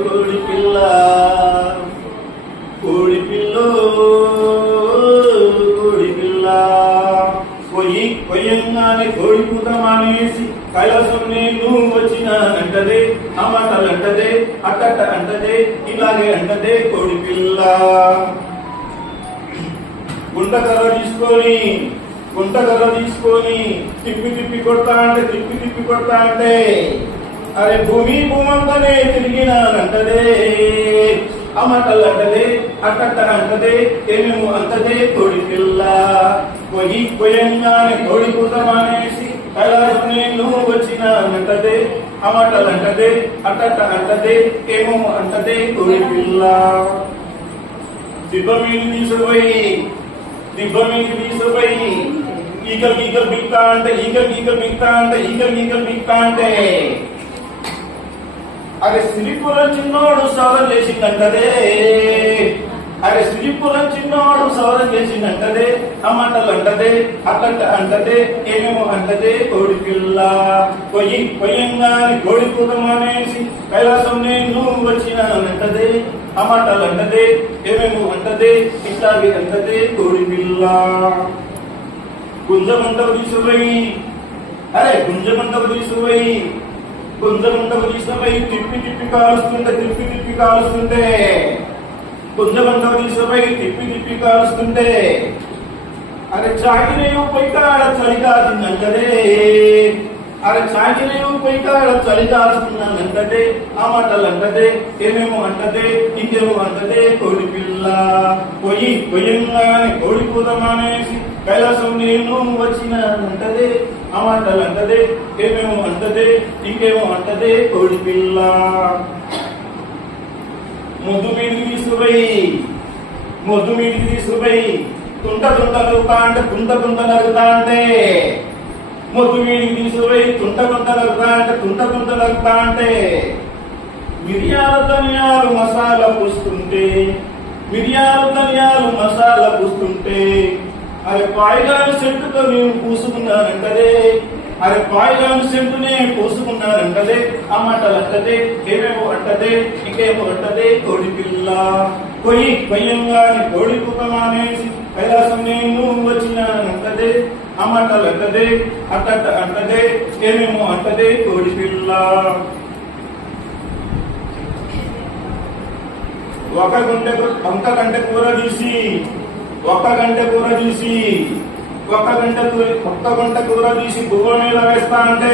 కోడి పిల్ల కోడి పిల్ల కోడి పిల్ల కొయ్యంగానే కోడి కూత మానేసి కైలాసం నేను వచ్చినానంటదే ఆ మాటలు అంటదే అట్టట్ట అంటదే ఇలాగే అంటదే కోడి పిల్ల. గుంటకర్ర తీసుకొని తిప్పి తిప్పి కొడతా అంటే అరే భూమి భూమంతనే తిరిగినానంటదే ఆ మాటలు అంటదే అట్టట్ట అంటదే ఏమేమో అంటదే కోడి పిల్ల. కొయ్యంగానే కోడి కూత మానేసి కైలాసం నేను వచ్చినానంటదే ఆ మాటలు అంటదే అట్టట్ట అంటదే ఏమో అంటదే కోడి పిల్ల. దిబ్బ మీద తీసుకుపోయి ఈగలు బిక్తా అంటే అరే సిరిపురం చిన్నోడు సవరం చేసిందంటదే ఆ మాటలు అంటదే అట్టంట అంటదే ఏమేమో అంటదే కోడి పిల్ల. కొయ్యంగానే కోడి కూత మానేసి కైలాసం నేను వచ్చినానంటదే ఆ మాటలు అంటదే ఏమేమో అంటదే ఇట్లాగే అంటదే కోడి పిల్ల. గుంజమంటకు తీసుకుపోయి తిప్పి తిప్పి కాలుస్తుంటే అరే చాకినేమో పోయి కాడ చలి కాల్చుతున్నానంటే ఆ మాటలు అంటదే ఏమేమో అంటదే ఇంకేమో అంటదే కోడి పిల్ల. కొయ్యంగానే కోడి కూత మానేసి కైలాసం నేను వచ్చినానంటదే ఆ మాటలు అంటదే ఏమేమో అంటదే ఇంకేమో అంటదే కోడి పిల్ల. మొద్దు మీదికి తీసుకుపోయి తుంట నరుగుతా అంటే మొద్దు మీదికి తీసుకుపోయి తుంట నరుగుతా అంటే మిరియాల ధనియాలు మసాలా పూస్తుంటే అరే పాయిగాను సెంటుతో నేను పూసుకున్నానంటదే ఆ మాటలు అంటదే ఏమేమో అంటదే ఇంకేమో అంటదే కోడి పిల్ల. కొయ్యంగానే కోడి కూత మానేసి కైలాసం నేను వచ్చినానంటదే ఆ మాటలు అంటదే అట్టట్ట అంటదే ఏమేమో అంటదే కోడి పిల్ల. ఒక్క గంట కూర తీసి ఒక్క గంట కూర తీసి బువ్వ మీద వేస్తా అంటే